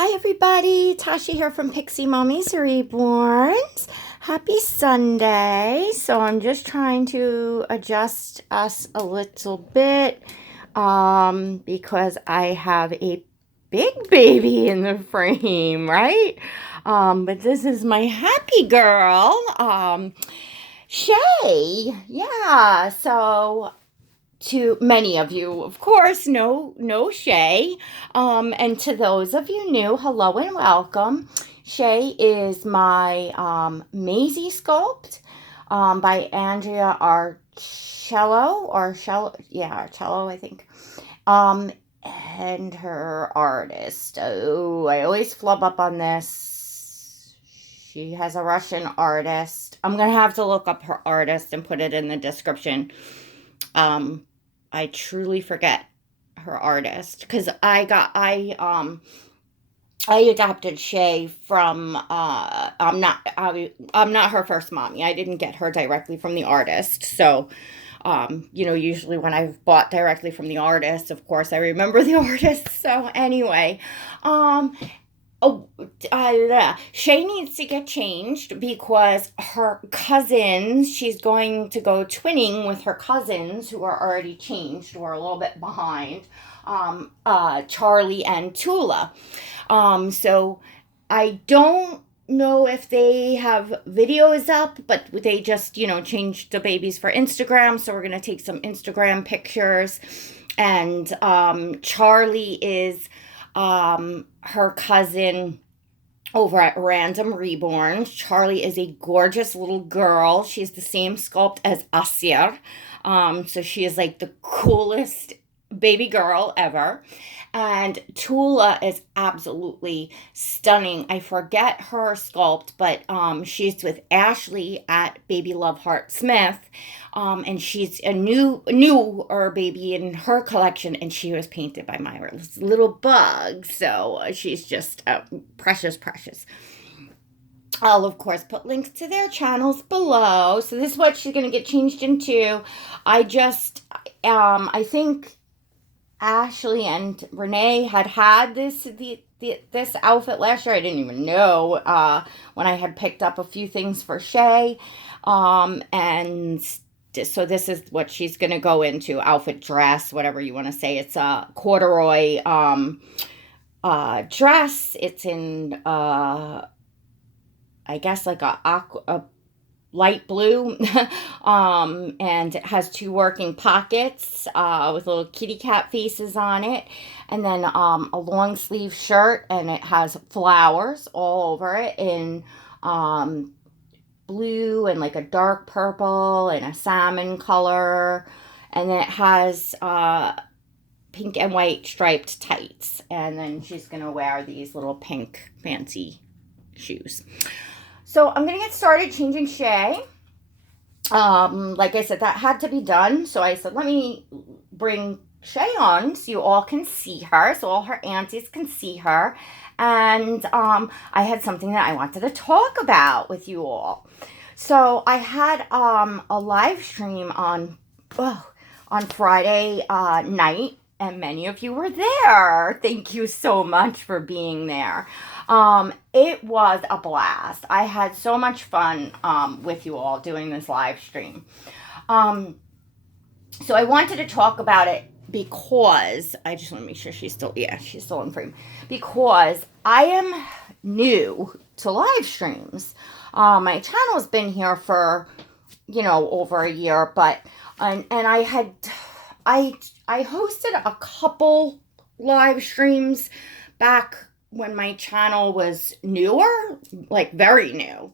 Hi everybody, Tasha here from Pixie Mommies Reborns. Happy Sunday. So I'm just trying to adjust us a little bit because I have a big baby in the frame, right? But this is my happy girl, Shae. Yeah, so to many of you, of course, know Shae. And to those of you new, hello and welcome. Shae is my Maisie sculpt by Andrea Arcello, I think. And her artist. Oh, I always flub up on this. She has a Russian artist. I'm gonna have to look up her artist and put it in the description. I truly forget her artist because I adopted Shae from I'm not her first mommy. I didn't get her directly from the artist. So usually when I've bought directly from the artist, of course I remember the artist. So anyway, Oh, Shae needs to get changed because her cousins, she's going to go twinning with her cousins who are already changed. We're a little bit behind, Charlie and Tulla. So I don't know if they have videos up, but they just, changed the babies for Instagram. So we're going to take some Instagram pictures. And Charlie is her cousin over at Random Reborns. Charlie is a gorgeous little girl. She's the same sculpt as Asir. So she is like the coolest baby girl ever. And Tulla is absolutely stunning. I forget her sculpt, but she's with Ashley at Baby Love Heart Smith. And she's a newer baby in her collection, and she was painted by my little bug. So she's just precious. I'll, of course, put links to their channels below. So this is what she's going to get changed into. I think Ashley and Renee had this outfit last year. I didn't even know when I had picked up a few things for Shae. And so this is what she's going to go into, outfit, dress, whatever you want to say. It's a corduroy dress. It's in I guess like a light blue, and it has two working pockets with little kitty cat faces on it, and then a long sleeve shirt, and it has flowers all over it in blue and like a dark purple and a salmon color, and then it has pink and white striped tights, and then she's gonna wear these little pink fancy shoes. So I'm going to get started changing Shae. Like I said, that had to be done. So I said, let me bring Shae on so you all can see her, so all her aunties can see her. And I had something that I wanted to talk about with you all. So I had a live stream on Friday night, and many of you were there. Thank you so much for being there. It was a blast. I had so much fun with you all doing this live stream. So I wanted to talk about it because I just want to make sure she's still in frame. Because I am new to live streams. My channel's been here for, over a year, but and I hosted a couple live streams back when my channel was newer, like very new.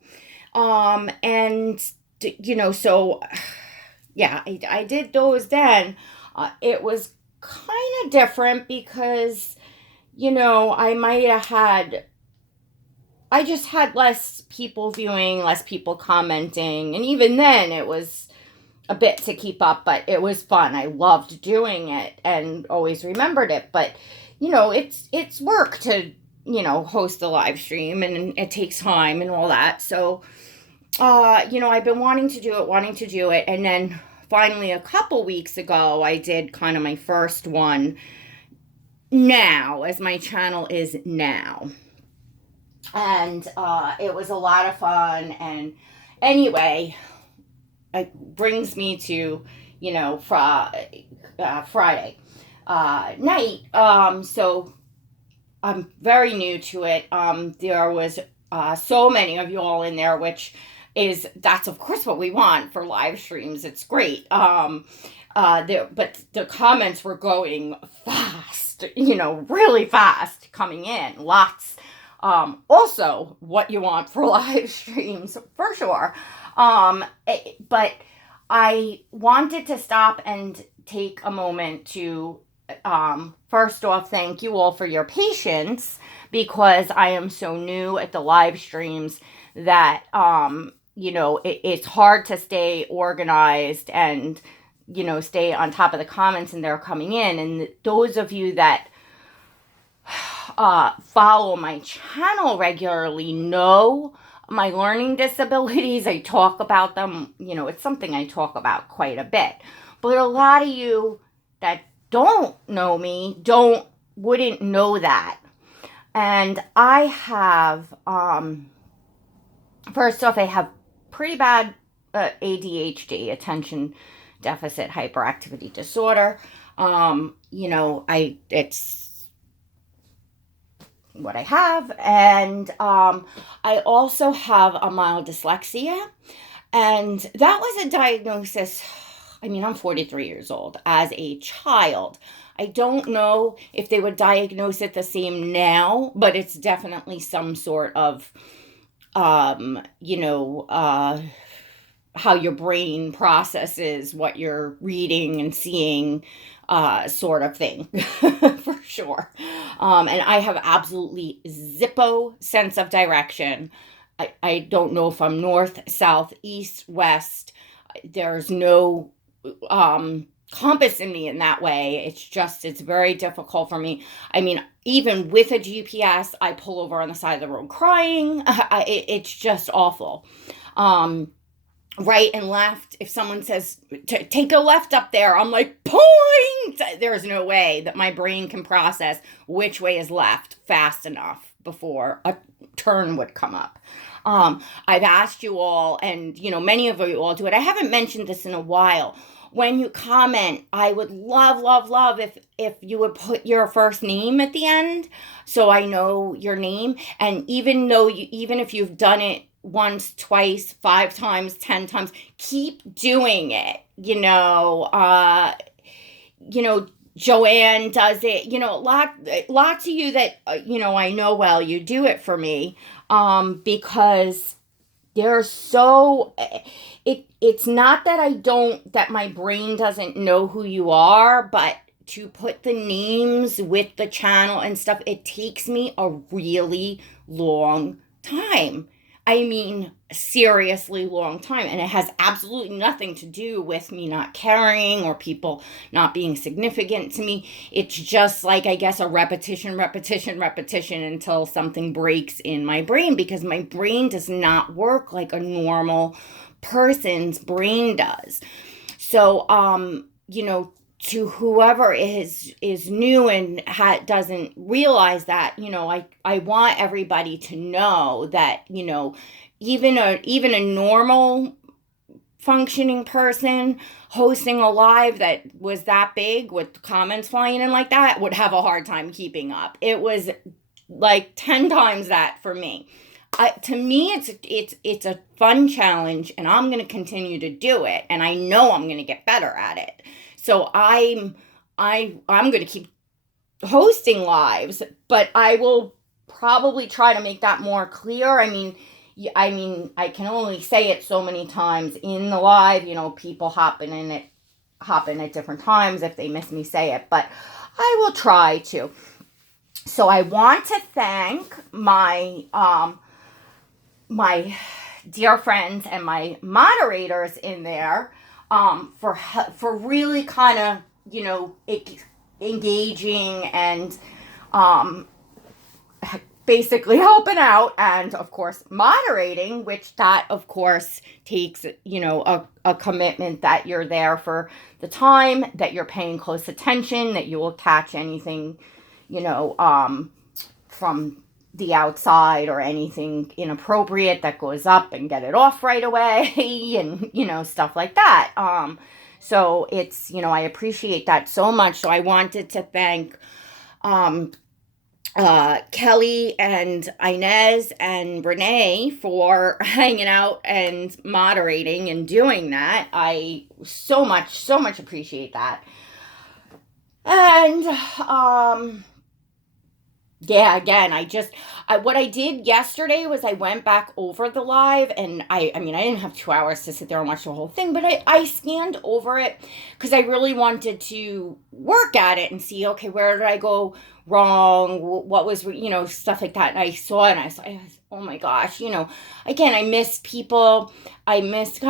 So yeah, I did those then. It was kind of different because, I just had less people viewing, less people commenting. And even then it was a bit to keep up, but it was fun. I loved doing it and always remembered it. But, it's work to, host a live stream, and it takes time and all that. So, I've been wanting to do it. And then finally a couple weeks ago, I did kind of my first one now as my channel is now. And it was a lot of fun. And anyway, it brings me to, Friday night. So I'm very new to it. There was so many of you all in there, that's of course what we want for live streams. It's great. But the comments were going fast, really fast coming in. Lots. Also, what you want for live streams for sure. But I wanted to stop and take a moment to first off, thank you all for your patience, because I am so new at the live streams that, it's hard to stay organized and, stay on top of the comments and they're coming in. And those of you that follow my channel regularly know my learning disabilities. I talk about them, it's something I talk about quite a bit. But a lot of you that don't know me wouldn't know that. And I have, first off, I have pretty bad ADHD, attention deficit hyperactivity disorder. It's what I have. And I also have a mild dyslexia. And that was a diagnosis. I'm 43 years old. As a child, I don't know if they would diagnose it the same now, but it's definitely some sort of, how your brain processes what you're reading and seeing, sort of thing, for sure. And I have absolutely zippo sense of direction. I don't know if I'm north, south, east, west. There's no compass in me in that way. It's very difficult for me. Even with a GPS, I pull over on the side of the road crying. It's just awful. Right and left, if someone says take a left up there, I'm like, point. There's no way that my brain can process which way is left fast enough before a turn would come up. I've asked you all, and many of you all do it. I haven't mentioned this in a while. When you comment, I would love if you would put your first name at the end, so I know your name. And even if you've done it once, twice, 5 times, 10 times, keep doing it. Joanne does it. Lots of you that I know well, you do it for me, because they're so. It's not that my brain doesn't know who you are, but to put the names with the channel and stuff, it takes me a really long time. Seriously long time. And it has absolutely nothing to do with me not caring or people not being significant to me. It's just like, I guess, a repetition until something breaks in my brain, because my brain does not work like a normal person's brain does. So, to whoever is new and doesn't realize that, I want everybody to know that, even a normal functioning person hosting a live that was that big with comments flying in like that would have a hard time keeping up. It was like 10 times that for me. To me, it's a fun challenge, and I'm going to continue to do it, and I know I'm going to get better at it. So I'm going to keep hosting lives, but I will probably try to make that more clear. I can only say it so many times in the live. People hop in at different times if they miss me say it, but I will try to. So I want to thank my my dear friends and my moderators in there, for really kind of, engaging and basically helping out, and of course moderating, which that of course takes, a commitment that you're there for the time, that you're paying close attention, that you will catch anything, from the outside or anything inappropriate that goes up and get it off right away and, stuff like that. So it's, I appreciate that so much. So I wanted to thank Kelly and Inez and Renee for hanging out and moderating and doing that. I so much appreciate that. And yeah, again, what I did yesterday was I went back over the live, and I didn't have 2 hours to sit there and watch the whole thing, but I scanned over it because I really wanted to work at it and see, okay, where did I go wrong? What was, stuff like that. And I saw it and I was, oh my gosh, again, I miss people. I miss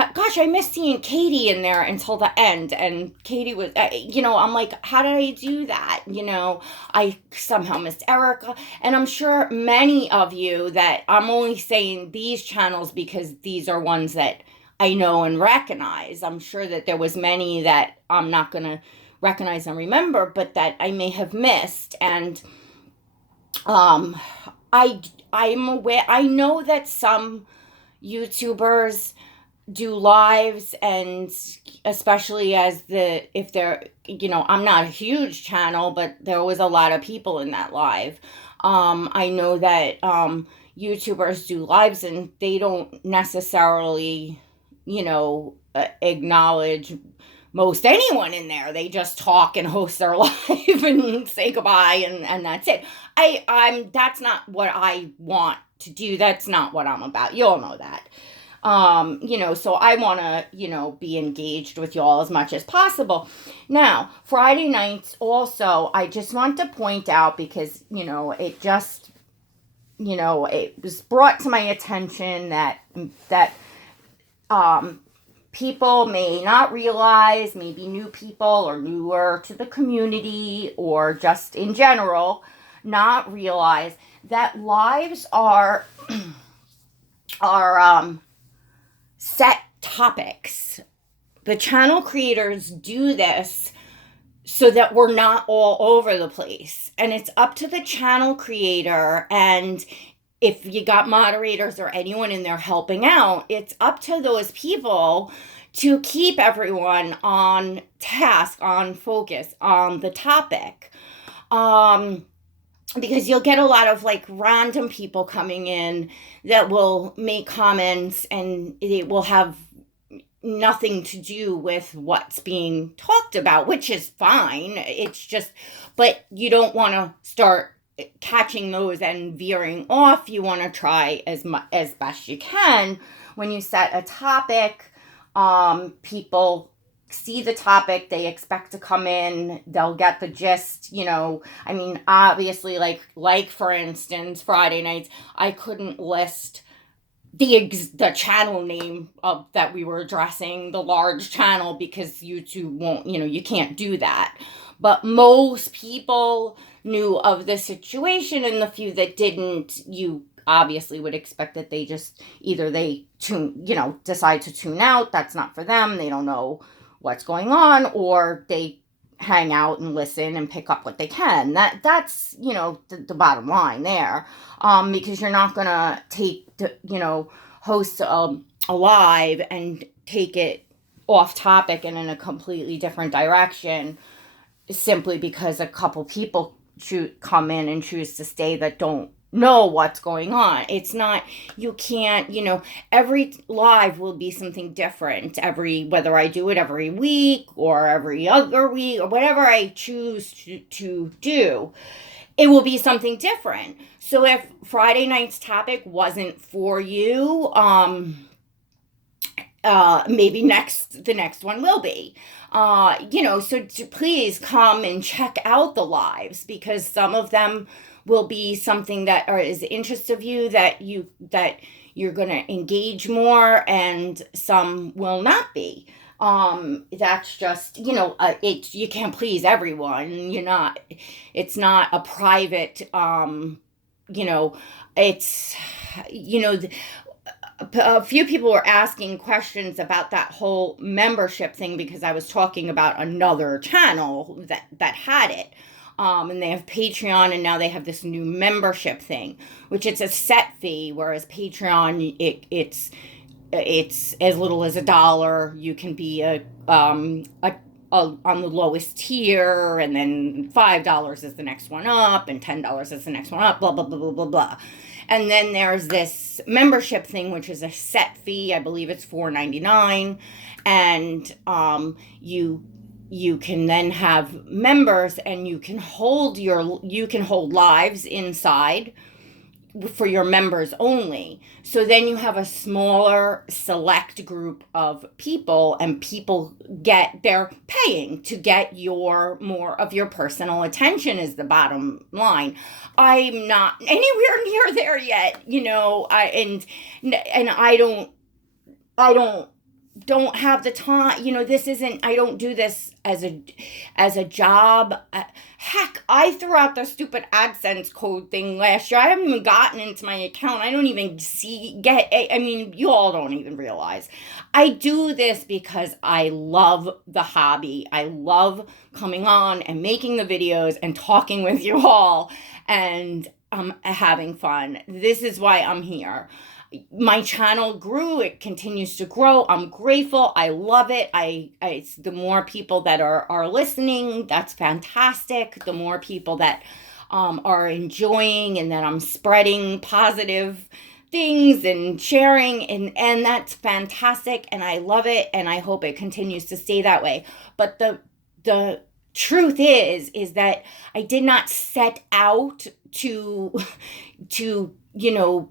seeing Katie in there until the end. And Katie was, I'm like, how did I do that? I somehow missed Erica. And I'm sure many of you that I'm only saying these channels because these are ones that I know and recognize. I'm sure that there was many that I'm not going to recognize and remember, but that I may have missed. And I'm aware, I know that some YouTubers do lives, and especially if they're, I'm not a huge channel, but there was a lot of people in that live. I know that YouTubers do lives and they don't necessarily, acknowledge most anyone in there. They just talk and host their live and say goodbye, and that's it. That's not what I want to do. That's not what I'm about. You all know that. So I want to, be engaged with y'all as much as possible. Now, Friday nights also, I just want to point out because, it just, it was brought to my attention that people may not realize, maybe new people or newer to the community or just in general, not realize that lives are set topics. The channel creators do this so that we're not all over the place. And it's up to the channel creator, and if you got moderators or anyone in there helping out, it's up to those people to keep everyone on task, on focus, on the topic. Because you'll get a lot of random people coming in that will make comments and it will have nothing to do with what's being talked about, which is fine. It's just, but you don't want to start catching those and veering off. You want to try as best you can when you set a topic. People see the topic, they expect to come in, they'll get the gist. Obviously, like for instance, Friday nights, I couldn't list the channel name of that we were addressing, the large channel, because YouTube won't, you can't do that. But most people knew of the situation, and the few that didn't, you obviously would expect that they just either decide to tune out. That's not for them. They don't know what's going on, or they hang out and listen and pick up what they can. That's the bottom line there. Because you're not gonna host a live and take it off topic and in a completely different direction simply because a couple people come in and choose to stay that don't know what's going on. It's not, you can't, every live will be something different whether I do it every week or every other week or whatever I choose to do, it will be something different. So if Friday night's topic wasn't for you, maybe the next one will be. So to please come and check out the lives, because some of them will be something that is interest of you that you're going to engage more, and some will not be. That's just, you can't please everyone. It's not a private, it's, a few people were asking questions about that whole membership thing because I was talking about another channel that had it. And they have Patreon, and now they have this new membership thing, which it's a set fee, whereas Patreon, it's as little as $1. You can be on the lowest tier, and then $5 is the next one up, and $10 is the next one up, blah, blah, blah, blah, blah, blah. And then there's this membership thing, which is a set fee. I believe it's $4.99. And you can then have members, and you can hold lives inside for your members only. So then you have a smaller select group of people, and they're paying to get more of your personal attention is the bottom line. I'm not anywhere near there yet, and I don't have the time. I don't do this as a job. Heck, I threw out the stupid AdSense code thing last year. I haven't even gotten into my account. I don't even you all don't even realize. I do this because I love the hobby. I love coming on and making the videos and talking with you all and having fun. This is why I'm here. My channel grew. It continues to grow. I'm grateful. I love it. It's the more people that are listening, that's fantastic. The more people that are enjoying, and that I'm spreading positive things and sharing, and that's fantastic, and I love it, and I hope it continues to stay that way. But the truth is that I did not set out to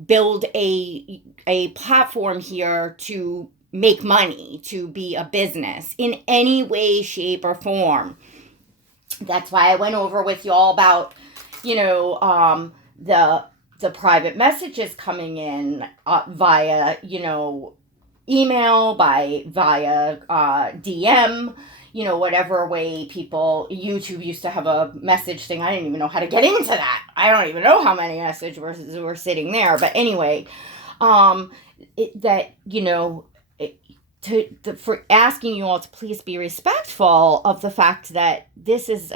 build a platform here to make money, to be a business in any way, shape, or form. That's why I went over with you all about, the private messages coming in via, email, via DM, whatever way YouTube used to have a message thing. I didn't even know how to get into that. I don't even know how many messages were sitting there. But anyway, for asking you all to please be respectful of the fact that this is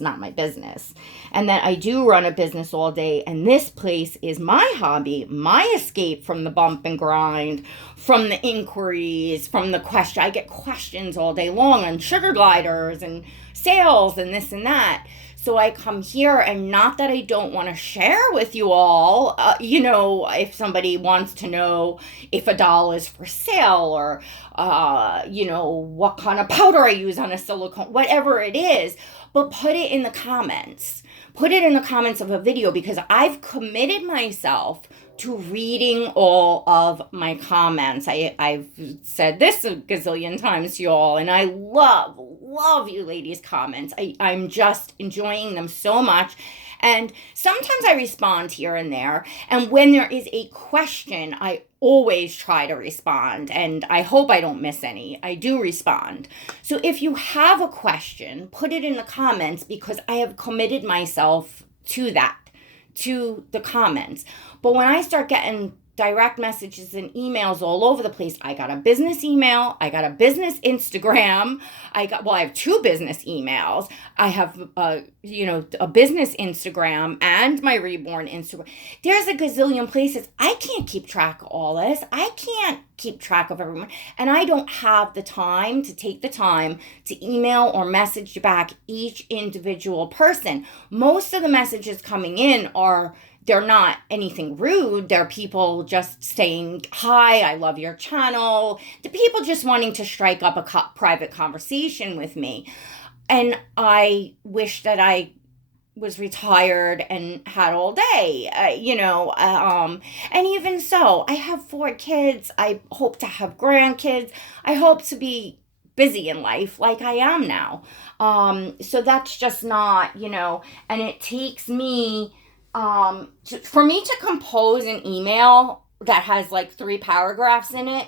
not my business, and that I do run a business all day, and this place is my hobby, my escape from the bump and grind, from the inquiries, from the question. I get questions all day long on sugar gliders and sales and this and that. So I come here, and not that I don't want to share with you all, if somebody wants to know if a doll is for sale, or, what kind of powder I use on a silicone, whatever it is, but put it in the comments. Put it in the comments of a video, because I've committed myself to reading all of my comments. I've said this a gazillion times to you all, and I love you ladies' comments. I'm just enjoying them so much. And sometimes I respond here and there. And when there is a question, I always try to respond. And I hope I don't miss any. I do respond. So if you have a question, put it in the comments, because I have committed myself to that, to the comments. But when I start getting direct messages and emails all over the place, I got a business email, I got a business Instagram, I have 2 business emails, I have a business Instagram and my Reborn Instagram. There's a gazillion places. I can't keep track of all this. I can't keep track of everyone, and I don't have the time to take the time to email or message back each individual person. Most of the messages coming in they're not anything rude. They're people just saying, hi, I love your channel. The people just wanting to strike up a private conversation with me. And I wish that I was retired and had all day, and even so, I have 4 kids. I hope to have grandkids. I hope to be busy in life like I am now. So that's just not, and it takes me, for me to compose an email that has like 3 paragraphs in it,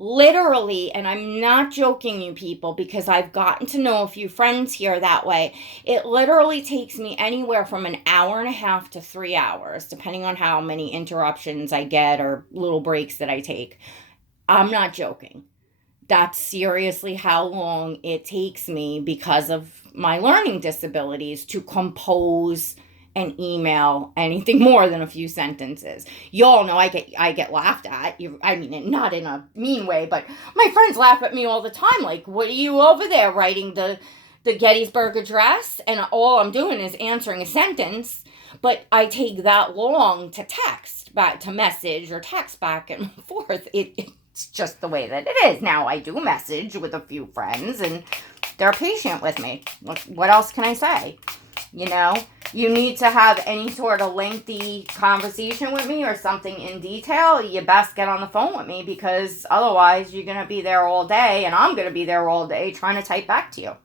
literally, and I'm not joking you people, because I've gotten to know a few friends here that way, it literally takes me anywhere from an hour and a half to 3 hours, depending on how many interruptions I get or little breaks that I take. I'm not joking. that's seriously how long it takes me because of my learning disabilities to compose an email anything more than a few sentences. You all know I get laughed at. I mean, not in a mean way, but my friends laugh at me all the time. Like, what are you over there writing the Gettysburg Address? And all I'm doing is answering a sentence. But I take that long to text back, to message or text back and forth. It's just the way that it is. Now I do message with a few friends and they're patient with me. What else can I say? You know, you need to have any sort of lengthy conversation with me or something in detail, you best get on the phone with me, because otherwise you're going to be there all day and I'm going to be there all day trying to type back to you.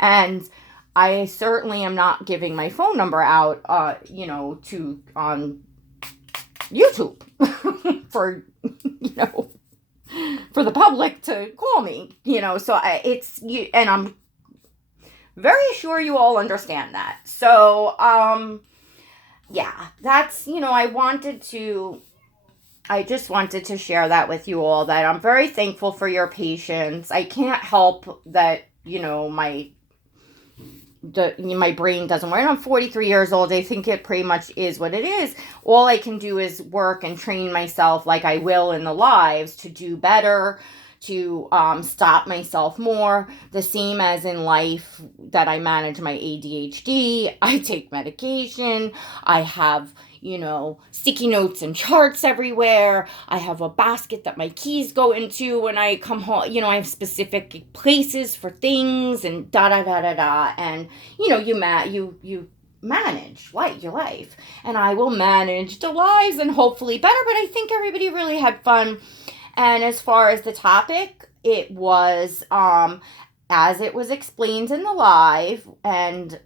And I certainly am not giving my phone number out, to on YouTube for, for the public to call me, so and I'm very sure you all understand that. So, yeah, that's, I just wanted to share that with you all, that I'm very thankful for your patience. I can't help that, my brain doesn't work. I'm 43 years old. I think it pretty much is what it is. All I can do is work and train myself, like I will in the lives, to do better, to stop myself more. The same as in life, that I manage my ADHD. I take medication. I have, sticky notes and charts everywhere. I have a basket that my keys go into when I come home. I have specific places for things and da-da-da-da-da. And, you manage your life. And I will manage the lives and hopefully better. But I think everybody really had fun. And as far as the topic, it was, as it was explained in the live, and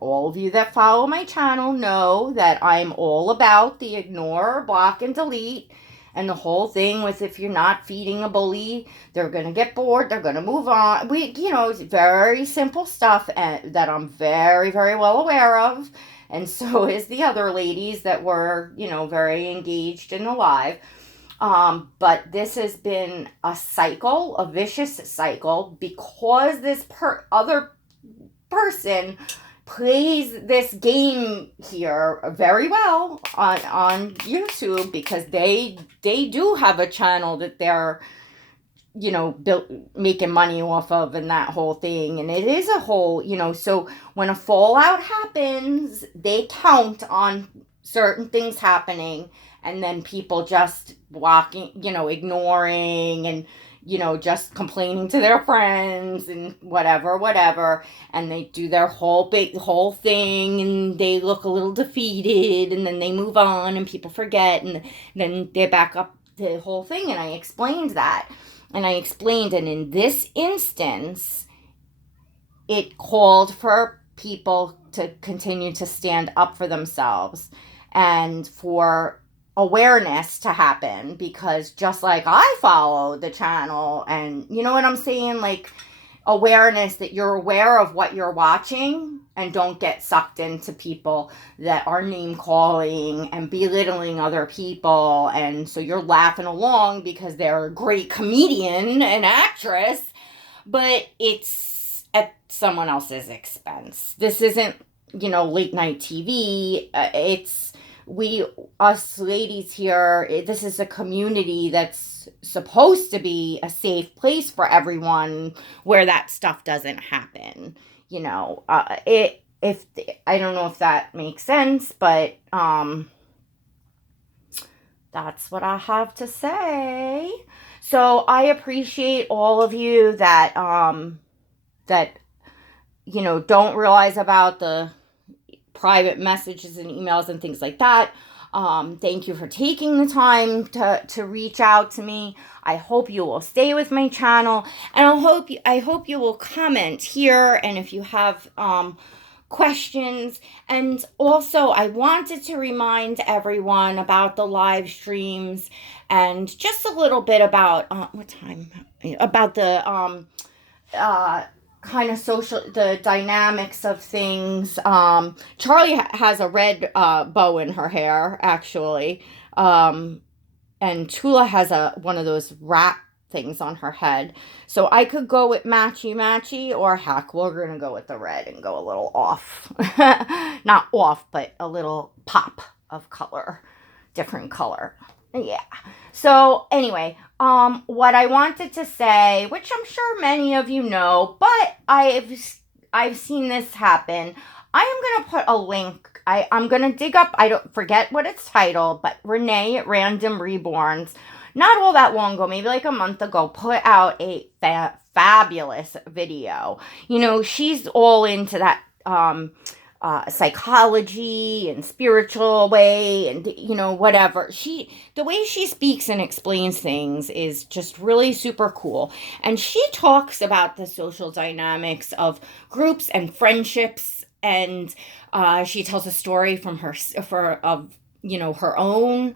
all of you that follow my channel know that I'm all about the ignore, block, and delete, and the whole thing with, if you're not feeding a bully, they're going to get bored, they're going to move on. It's very simple stuff that I'm very, very well aware of, and so is the other ladies that were, very engaged in the live. But this has been a cycle, a vicious cycle, because this other person plays this game here very well on YouTube, because they do have a channel that they're, making money off of, and that whole thing. And it is a whole, so when a fallout happens, they count on certain things happening, and then people just blocking, ignoring, and, just complaining to their friends and whatever. And they do their whole thing, and they look a little defeated, and then they move on, and people forget, and then they back up the whole thing. And I explained that. And and in this instance, it called for people to continue to stand up for themselves, and for awareness to happen, because just like I follow the channel, and you know what I'm saying, like awareness, that you're aware of what you're watching, and don't get sucked into people that are name calling and belittling other people, and so you're laughing along because they're a great comedian and actress, but it's at someone else's expense. This isn't, late night TV. Us ladies here, this is a community that's supposed to be a safe place for everyone, where that stuff doesn't happen. I don't know if that makes sense, but that's what I have to say. So I appreciate all of you that don't realize about the private messages and emails and things like that. Thank you for taking the time to reach out to me. I hope you will stay with my channel, and I hope you will comment here, and if you have questions. And also, I wanted to remind everyone about the live streams, and just a little bit about about the kind of the dynamics of things. Charlie has a red bow in her hair, actually. And Tulla has one of those wrap things on her head. So I could go with matchy matchy, or heck, we're going to go with the red and go a little off. Not off, but a little pop of color, different color. Yeah. So anyway, what I wanted to say, which I'm sure many of you know, but I've seen this happen. I am going to put a link. I'm going to dig up, I don't forget what it's titled, but Renee at Random Reborns, not all that long ago, maybe like a month ago, put out a fabulous video. You know, she's all into that psychology and spiritual way, and you know, whatever. The way she speaks and explains things is just really super cool. And she talks about the social dynamics of groups and friendships, and she tells a story from her own,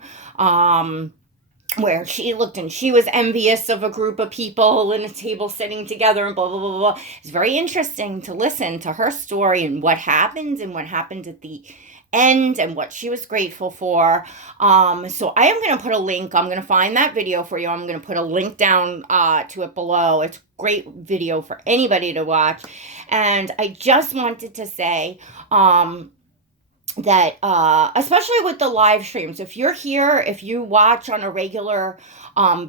where she looked and she was envious of a group of people in a table sitting together and blah, blah, blah, blah. It's very interesting to listen to her story and what happened at the end and what she was grateful for. So I am going to put a link. I'm going to find that video for you. I'm going to put a link down to it below. It's a great video for anybody to watch. And I just wanted to say, that especially with the live streams, if you're here, if you watch on a regular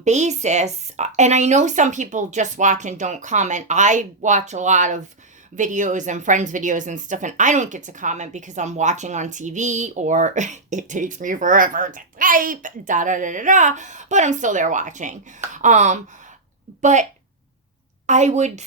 basis, and I know some people just watch and don't comment. I watch a lot of videos and friends videos and stuff, and I don't get to comment because I'm watching on TV, or it takes me forever to type, da da da da da, but I'm still there watching. But I would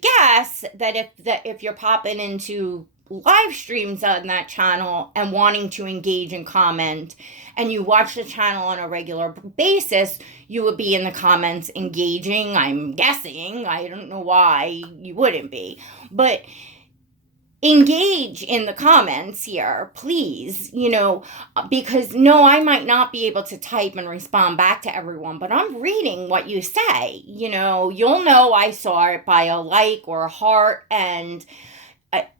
guess that if you're popping into live streams on that channel and wanting to engage and comment, and you watch the channel on a regular basis, you would be in the comments engaging, I'm guessing. I don't know why you wouldn't be, but engage in the comments here, please, because no, I might not be able to type and respond back to everyone, but I'm reading what you say. You'll know I saw it by a like or a heart, and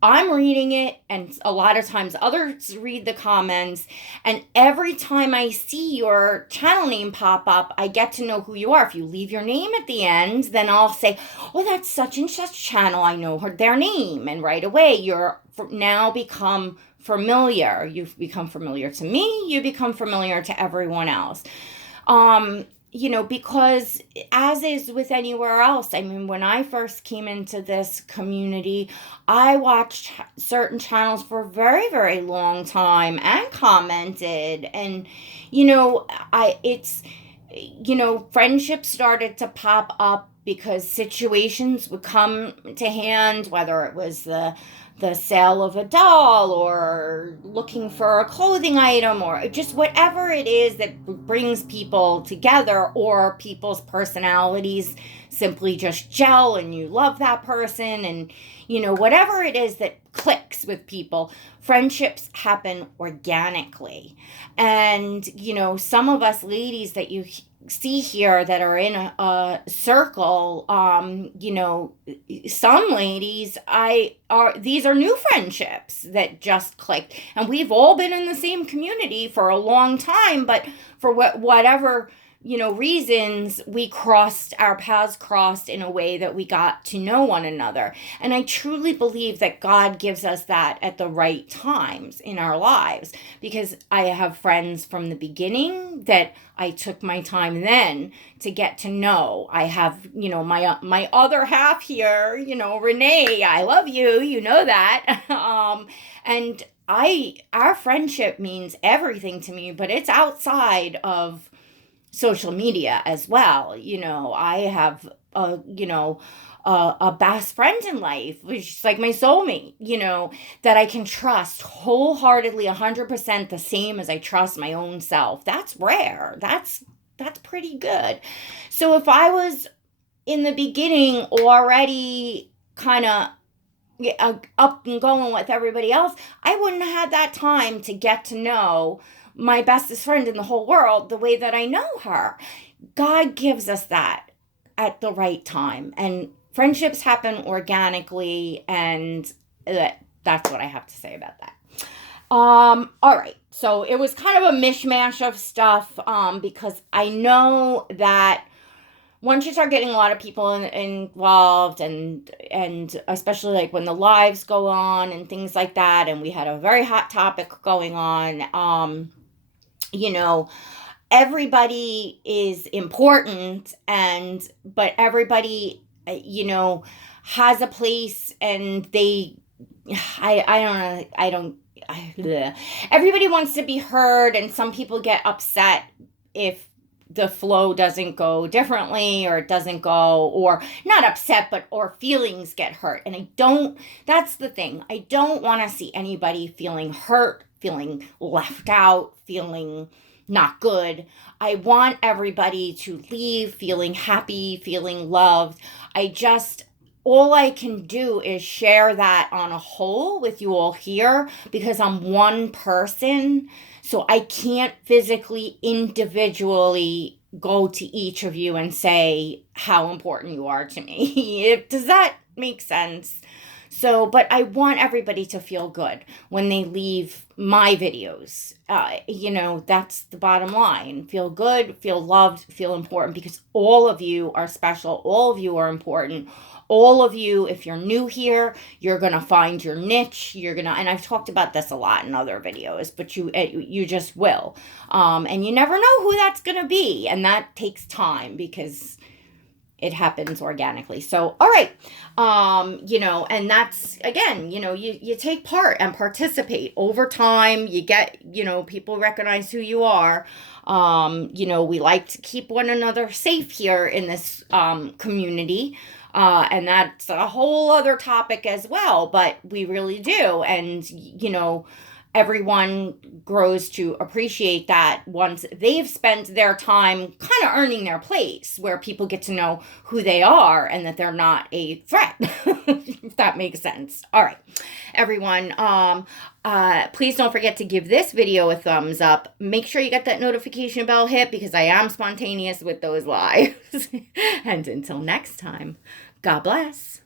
I'm reading it, and a lot of times others read the comments, and every time I see your channel name pop up, I get to know who you are. If you leave your name at the end, then I'll say, oh, that's such and such channel. I know their name, and right away you're now become familiar. You've become familiar to me. You become familiar to everyone else. Because as is with anywhere else, I mean, when I first came into this community, I watched certain channels for a very, very long time and commented, and, friendships started to pop up because situations would come to hand, whether it was the sale of a doll, or looking for a clothing item, or just whatever it is that brings people together, or people's personalities simply just gel and you love that person, and whatever it is that clicks with people, friendships happen organically. And some of us ladies that you see here that are in a circle, some ladies, these are new friendships that just clicked, and we've all been in the same community for a long time, but for whatever reasons, our paths crossed in a way that we got to know one another. And I truly believe that God gives us that at the right times in our lives, because I have friends from the beginning that I took my time then to get to know. I have, my other half here, Renee, I love you, you know that. And our friendship means everything to me, but it's outside of social media as well. I have a best friend in life, which is like my soulmate, that I can trust wholeheartedly, 100%, the same as I trust my own self. That's rare. That's pretty good. So if I was in the beginning already kind of up and going with everybody else, I wouldn't have had that time to get to know my bestest friend in the whole world the way that I know her. God gives us that at the right time, and friendships happen organically, and that's what I have to say about that. All right. So it was kind of a mishmash of stuff, because I know that once you start getting a lot of people involved, and especially like when the lives go on and things like that, and we had a very hot topic going on, you know, everybody is important, and but everybody, has a place, and I don't know, bleh. Everybody wants to be heard, and some people get upset if the flow doesn't go differently, or it doesn't go, or not upset, but or feelings get hurt. And that's the thing. I don't want to see anybody feeling hurt, feeling left out, feeling not good. I want everybody to leave feeling happy, feeling loved. All I can do is share that on a whole with you all here, because I'm one person. So I can't physically, individually go to each of you and say how important you are to me. Does that make sense? So, but I want everybody to feel good when they leave my videos. That's the bottom line. Feel good, feel loved, feel important, because all of you are special. All of you are important. All of you, if you're new here, you're going to find your niche. And I've talked about this a lot in other videos, but you just will. And you never know who that's going to be. And that takes time, because it happens organically. So, all right. And that's, again, you take part and participate over time. You get, people recognize who you are. We like to keep one another safe here in this community. And that's a whole other topic as well, but we really do. And, everyone grows to appreciate that once they've spent their time kind of earning their place, where people get to know who they are and that they're not a threat, if that makes sense. All right, everyone, please don't forget to give this video a thumbs up. Make sure you get that notification bell hit, because I am spontaneous with those lives. And until next time, God bless.